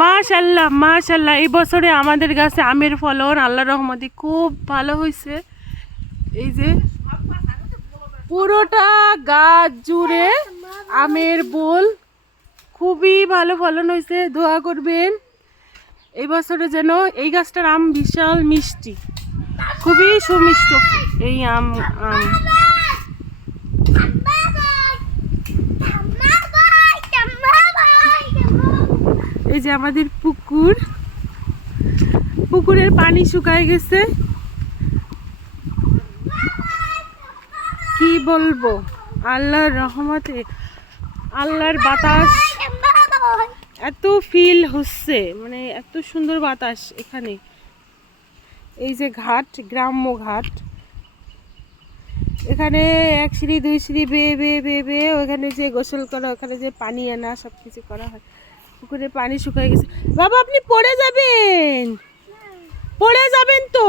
মাশাআল্লাহ মাশাআল্লাহ, এই বছরে আমাদের গাছে আমের ফলন আল্লাহর রহমতে খুব ভালো হয়েছে। এই যে পুরোটা গাছ জুড়ে আমের বোল, খুবই ভালো ফলন হয়েছে। দোয়া করবেন এই বছরে যেন এই গাছটার আম বিশাল মিষ্টি, খুবই সুমিষ্ট এই আম। এই যে আমাদের পুকুর, পুকুরের পানি শুকায় গেছে, কি বলবো, আল্লাহর রহমতে, আল্লাহর বাতাস এত ফিল হচ্ছে, মানে এত সুন্দর বাতাস এখানে। এই যে ঘাট, গ্রাম্য ঘাট, এখানে 1 সিঁড়ি 2 সিঁড়ি বেয়ে বেয়ে বেয়ে বেয়ে ওখানে যে গোসল করা, ওখানে যে পানি আনা, সব কিছু করা হয়। পুকুরে পানি শুকিয়ে গেছে। বাবা আপনি পড়ে যাবেন, পড়ে যাবেন তো,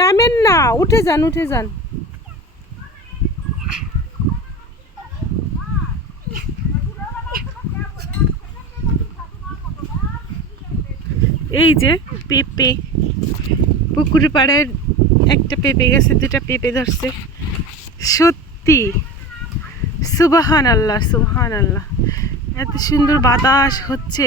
নামেন না, উঠে যান উঠে যান। এই যে পেঁপে, পুকুরে পাড়ের একটা পেঁপে গেছে, 2টা পেঁপে ধরছে। সত্যি সুবহানাল্লাহ সুবহানাল্লাহ, এত সুন্দর বাতাস হচ্ছে।